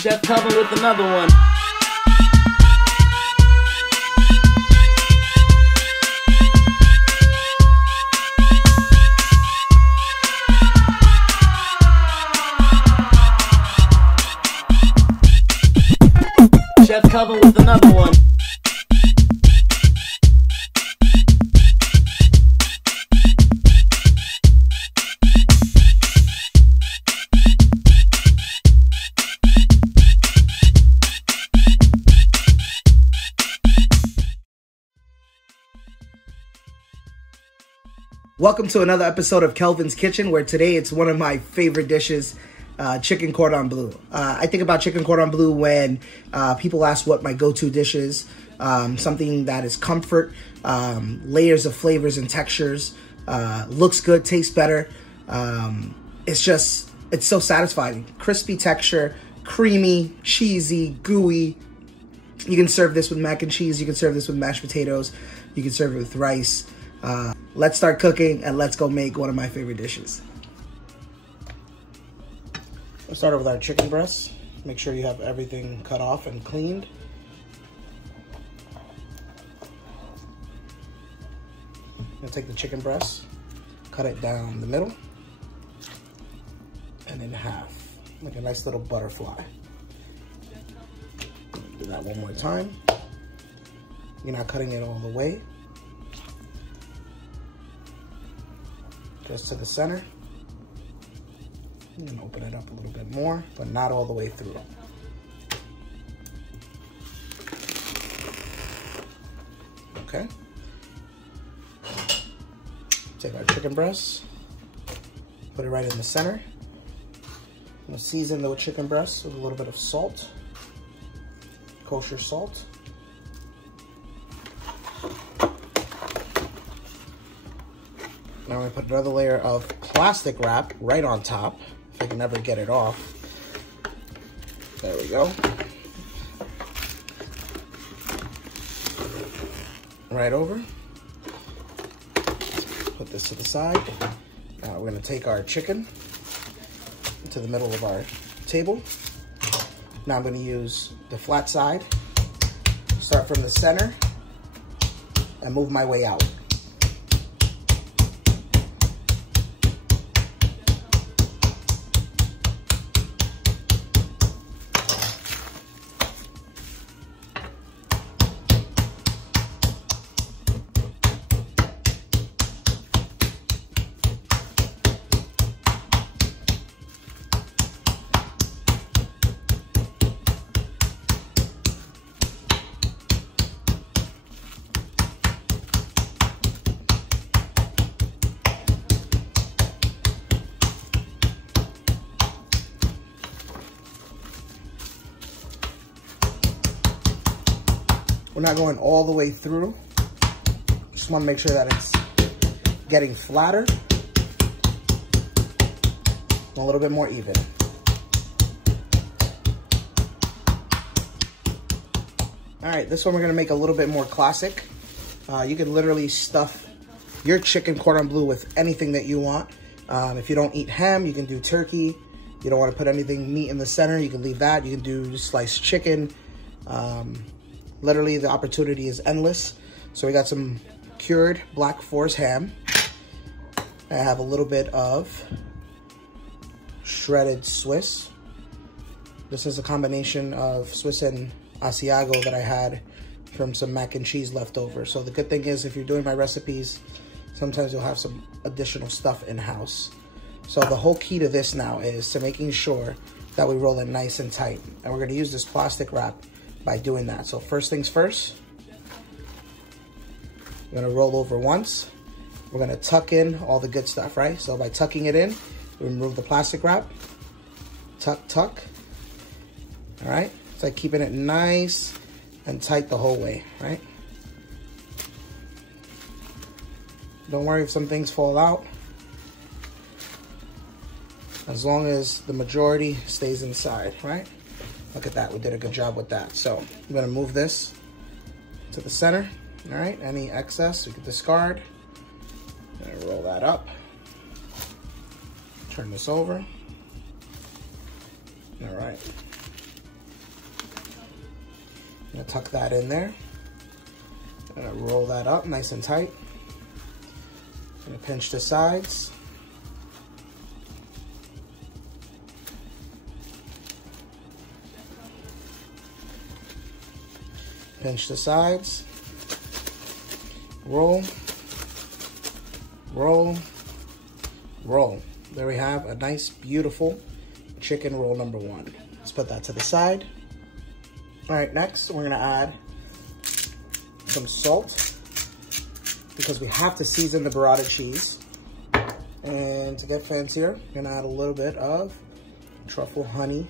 Chef Kelvin with another one. Chef Kelvin with another one. Welcome to another episode of Kelvin's Kitchen, where today it's one of my favorite dishes, chicken cordon bleu. I think about chicken cordon bleu when people ask what my go-to dish is. Something that is comfort, layers of flavors and textures, looks good, tastes better. It's so satisfying. Crispy texture, creamy, cheesy, gooey. You can serve this with mac and cheese. You can serve this with mashed potatoes. You can serve it with rice. Let's start cooking and let's go make one of my favorite dishes. We'll start with our chicken breasts. Make sure you have everything cut off and cleaned. You'll take the chicken breast, cut it down the middle, and in half, like a nice little butterfly. Do that one more time. You're not cutting it all the way. Just to the center. You can open it up a little bit more, but not all the way through. Okay. Take our chicken breasts, put it right in the center. I'm gonna season the chicken breasts with a little bit of salt, kosher salt. Now I'm gonna put another layer of plastic wrap right on top, if I can never get it off. There we go. Right over. Put this to the side. Now we're gonna take our chicken to the middle of our table. Now I'm gonna use the flat side, start from the center, and move my way out. We're not going all the way through. Just want to make sure that it's getting flatter, a little bit more even. All right, this one we're gonna make a little bit more classic. You can literally stuff your chicken cordon bleu with anything that you want. If you don't eat ham, you can do turkey. You don't want to put anything meat in the center, you can leave that. You can do sliced chicken. Literally, the opportunity is endless. So we got some cured black forest ham. I have a little bit of shredded Swiss. This is a combination of Swiss and Asiago that I had from some mac and cheese left over. So the good thing is, if you're doing my recipes, sometimes you'll have some additional stuff in-house. So the whole key to this now is to making sure that we roll it nice and tight. And we're gonna use this plastic wrap by doing that. So first things first, we're gonna roll over once. We're gonna tuck in all the good stuff, right? So by tucking it in, we remove the plastic wrap, tuck, tuck. All right, it's like keeping it nice and tight the whole way, right? Don't worry if some things fall out, as long as the majority stays inside, right? Look at that, we did a good job with that. So I'm gonna move this to the center, all right? Any excess we can discard. I'm gonna roll that up. Turn this over. All right. I'm gonna tuck that in there. I'm gonna roll that up nice and tight. I'm gonna pinch the sides. Pinch the sides. Roll, roll, roll. There we have a nice, beautiful chicken roll number one. Let's put that to the side. All right, next we're gonna add some salt because we have to season the burrata cheese. And to get fancier, I'm gonna add a little bit of truffle honey.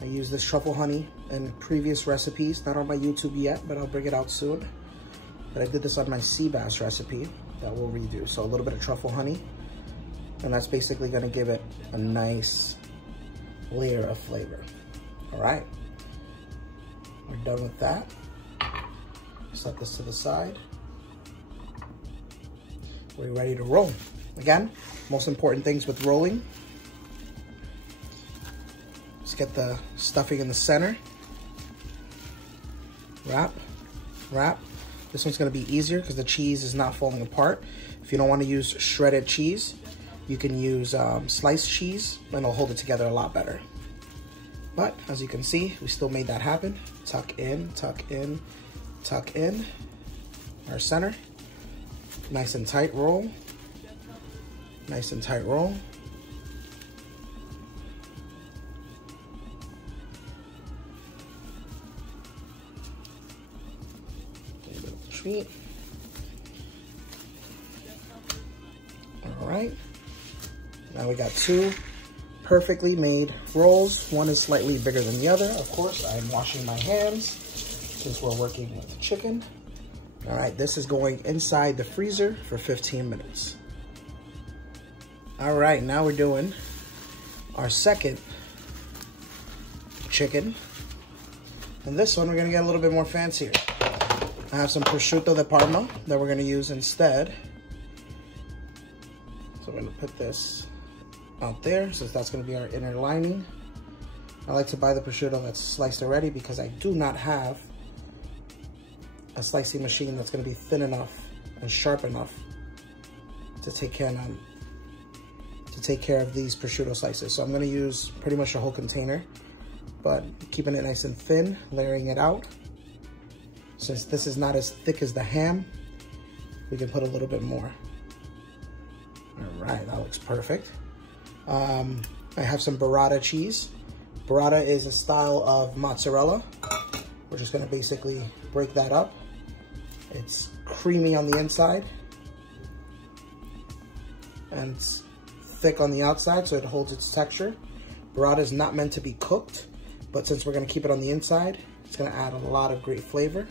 I use this truffle honey in previous recipes, not on my YouTube yet, but I'll bring it out soon. But I did this on my sea bass recipe that we'll redo. So a little bit of truffle honey, and that's basically gonna give it a nice layer of flavor. All right, we're done with that. Set this to the side. We're ready to roll. Again, most important things with rolling. Let's get the stuffing in the center. Wrap, wrap. This one's gonna be easier because the cheese is not falling apart. If you don't wanna use shredded cheese, you can use sliced cheese and it'll hold it together a lot better. But as you can see, we still made that happen. Tuck in, tuck in, tuck in. Our center. Nice and tight roll. Nice and tight roll. Treat. All right. Now we got two perfectly made rolls. One is slightly bigger than the other. Of course, I'm washing my hands since we're working with chicken. All right, this is going inside the freezer for 15 minutes. All right, now we're doing our second chicken. And this one, we're gonna get a little bit more fancier. I have some prosciutto de parma that we're gonna use instead. So we're gonna put this out there since that's gonna be our inner lining. I like to buy the prosciutto that's sliced already because I do not have a slicing machine that's gonna be thin enough and sharp enough to take care of these prosciutto slices. So I'm gonna use pretty much a whole container, but keeping it nice and thin, layering it out. Since this is not as thick as the ham, we can put a little bit more. All right, that looks perfect. I have some burrata cheese. Burrata is a style of mozzarella. We're just gonna basically break that up. It's creamy on the inside and it's thick on the outside, so it holds its texture. Burrata is not meant to be cooked, but since we're gonna keep it on the inside, it's gonna add a lot of great flavor.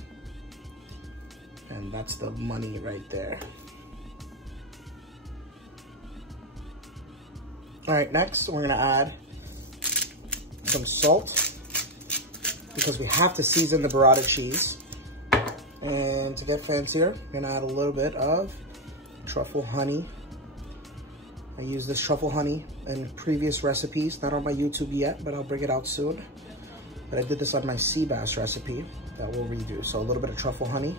And that's the money right there. All right, next we're gonna add some salt because we have to season the burrata cheese. And to get fancier, I'm gonna add a little bit of truffle honey. I use this truffle honey in previous recipes, not on my YouTube yet, but I'll bring it out soon. But I did this on my sea bass recipe that we'll redo. So a little bit of truffle honey,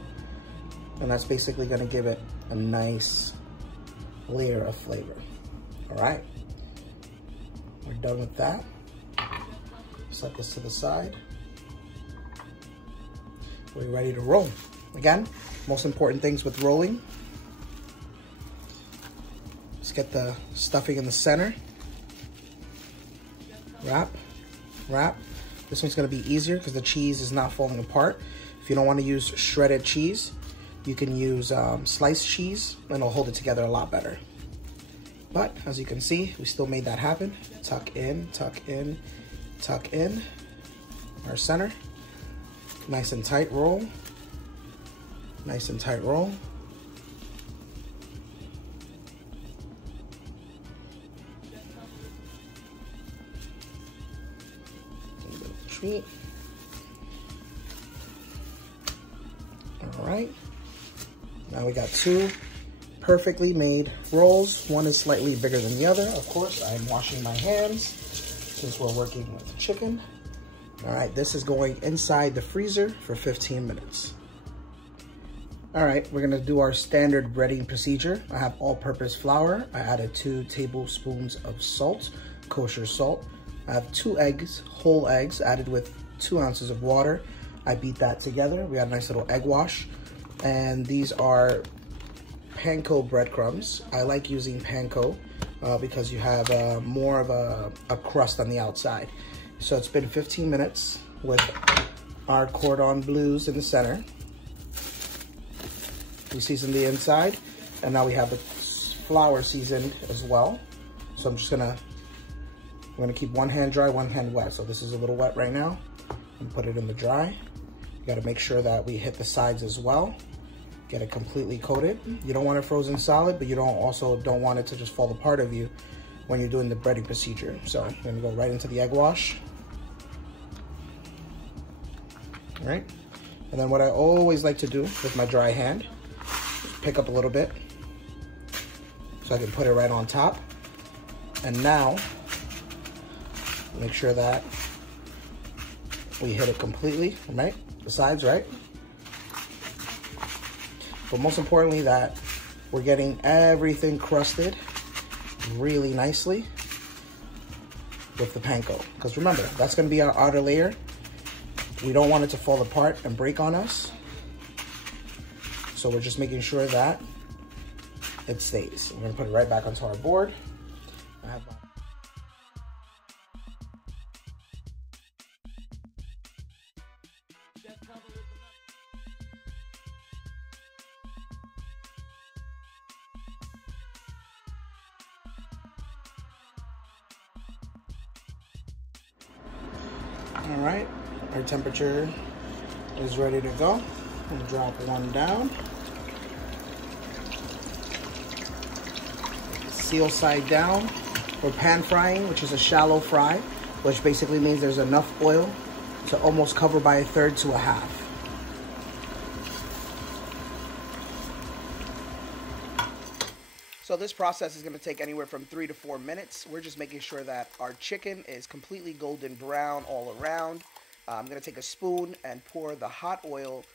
and that's basically gonna give it a nice layer of flavor. All right, we're done with that. Set this to the side. We're ready to roll. Again, most important things with rolling. Let's get the stuffing in the center. Wrap, wrap. This one's gonna be easier because the cheese is not falling apart. If you don't wanna use shredded cheese, you can use sliced cheese and it'll hold it together a lot better. But as you can see, we still made that happen. Tuck in, tuck in, tuck in. Our center. Nice and tight roll. Nice and tight roll. A little bit of treat. All right. Now we got two perfectly made rolls. One is slightly bigger than the other. Of course, I'm washing my hands since we're working with chicken. All right, this is going inside the freezer for 15 minutes. All right, we're gonna do our standard breading procedure. I have all-purpose flour. I added 2 tablespoons of salt, kosher salt. I have 2 eggs, whole eggs, added with 2 ounces of water. I beat that together. We got a nice little egg wash. And these are Panko breadcrumbs. I like using Panko because you have more of a crust on the outside. So it's been 15 minutes with our Cordon Bleus in the center. We seasoned the inside, and now we have the flour seasoned as well. So I'm gonna keep one hand dry, one hand wet. So this is a little wet right now, and put it in the dry. You gotta make sure that we hit the sides as well. Get it completely coated. You don't want it frozen solid, but you also don't want it to just fall apart of you when you're doing the breading procedure. So I'm gonna go right into the egg wash. All right, and then what I always like to do with my dry hand, pick up a little bit so I can put it right on top. And now, make sure that we hit it completely, right? The sides, right? But most importantly, that we're getting everything crusted really nicely with the panko. Because remember, that's gonna be our outer layer. We don't want it to fall apart and break on us. So we're just making sure that it stays. We're gonna put it right back onto our board. All right, our temperature is ready to go. We'll drop one down. Seal side down. We're pan frying, which is a shallow fry, which basically means there's enough oil to almost cover by 1/3 to 1/2. So this process is going to take anywhere from 3 to 4 minutes. We're just making sure that our chicken is completely golden brown all around. I'm going to take a spoon and pour the hot oil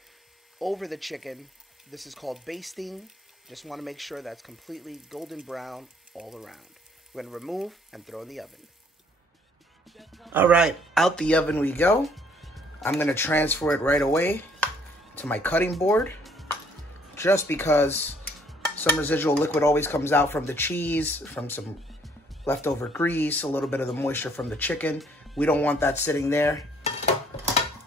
over the chicken. This is called basting. Just want to make sure that's completely golden brown all around. We're going to remove and throw in the oven. All right, out the oven we go. I'm going to transfer it right away to my cutting board, just because some residual liquid always comes out from the cheese, from some leftover grease, a little bit of the moisture from the chicken. We don't want that sitting there.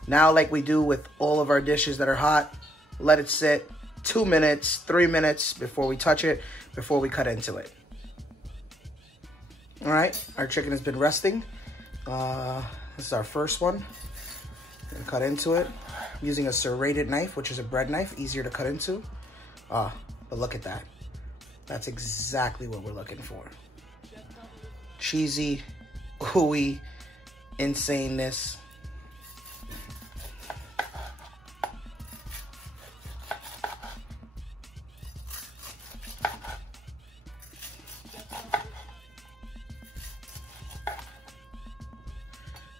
Now, like we do with all of our dishes that are hot, let it sit 2 minutes, 3 minutes before we touch it, before we cut into it. All right, our chicken has been resting. This is our first one. We're gonna cut into it. I'm using a serrated knife, which is a bread knife, easier to cut into. But look at that. That's exactly what we're looking for. Cheesy, gooey, insaneness.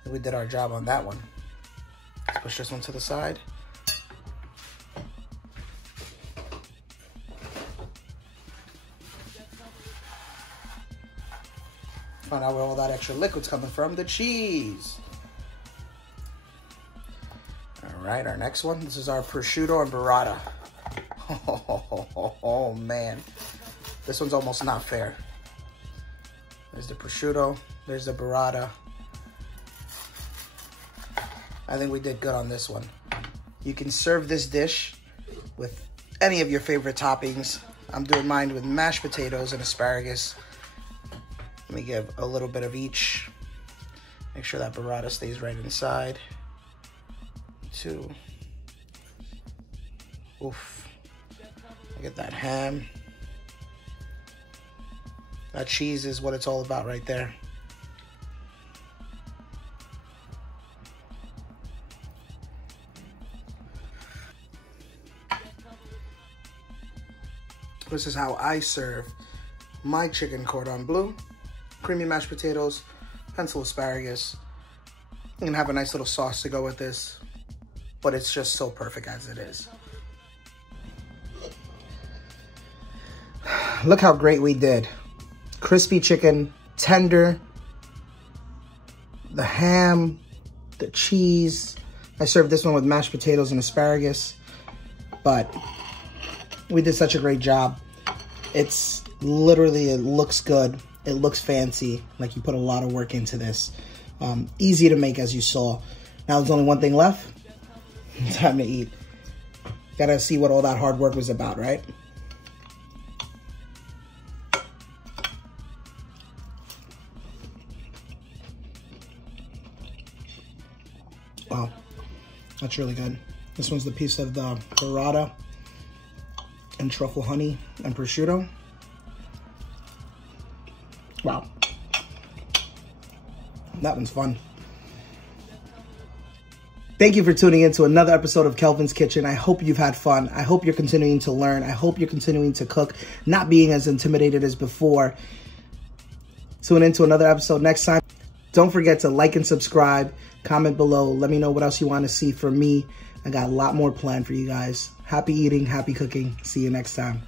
We did our job on that one. Let's push this one to the side. Find out where all that extra liquid's coming from, the cheese. All right, our next one. This is our prosciutto and burrata. Oh man. This one's almost not fair. There's the prosciutto, there's the burrata. I think we did good on this one. You can serve this dish with any of your favorite toppings. I'm doing mine with mashed potatoes and asparagus. Let me give a little bit of each. Make sure that burrata stays right inside. 2. Oof. Look at that ham. That cheese is what it's all about right there. This is how I serve my chicken cordon bleu. Creamy mashed potatoes, pencil asparagus, I'm gonna have a nice little sauce to go with this, but it's just so perfect as it is. Look how great we did. Crispy chicken, tender, the ham, the cheese. I served this one with mashed potatoes and asparagus, but we did such a great job. It's literally, it looks good. It looks fancy, like you put a lot of work into this. Easy to make, as you saw. Now there's only one thing left. Time to eat. Gotta see what all that hard work was about, right? Wow, that's really good. This one's the piece of the burrata and truffle honey and prosciutto. Wow. That one's fun. Thank you for tuning in to another episode of Kelvin's Kitchen. I hope you've had fun. I hope you're continuing to learn. I hope you're continuing to cook, not being as intimidated as before. Tune in to another episode next time. Don't forget to like and subscribe. Comment below. Let me know what else you want to see from me. I got a lot more planned for you guys. Happy eating, happy cooking. See you next time.